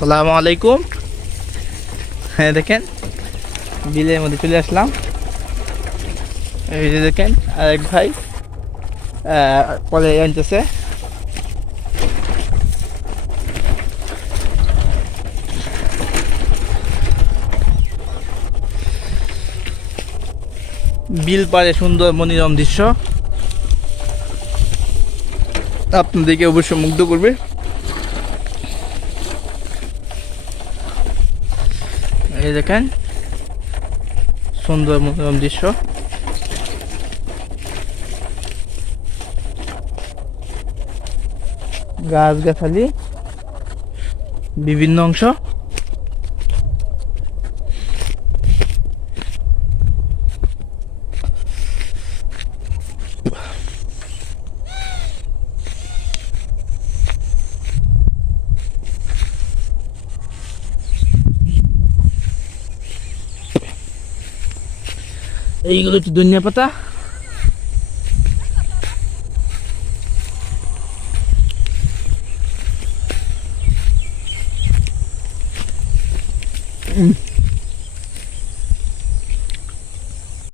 আসসালামু আলাইকুম। হ্যাঁ দেখেন, বিলের মধ্যে চলে আসলাম। এই যে দেখেন, আরেক ভাই পরে আনতেছে। বিল পারে সুন্দর মনোরম দৃশ্য। আপনাদেরকে অবশ্যই মুগ্ধ করবে। এই দেখেন। সুন্দর মনোরম দৃশ্য। গাছ গাছালি বিভিন্ন অংশ। এইগুলো হচ্ছে ধনিয়া পাতা উম,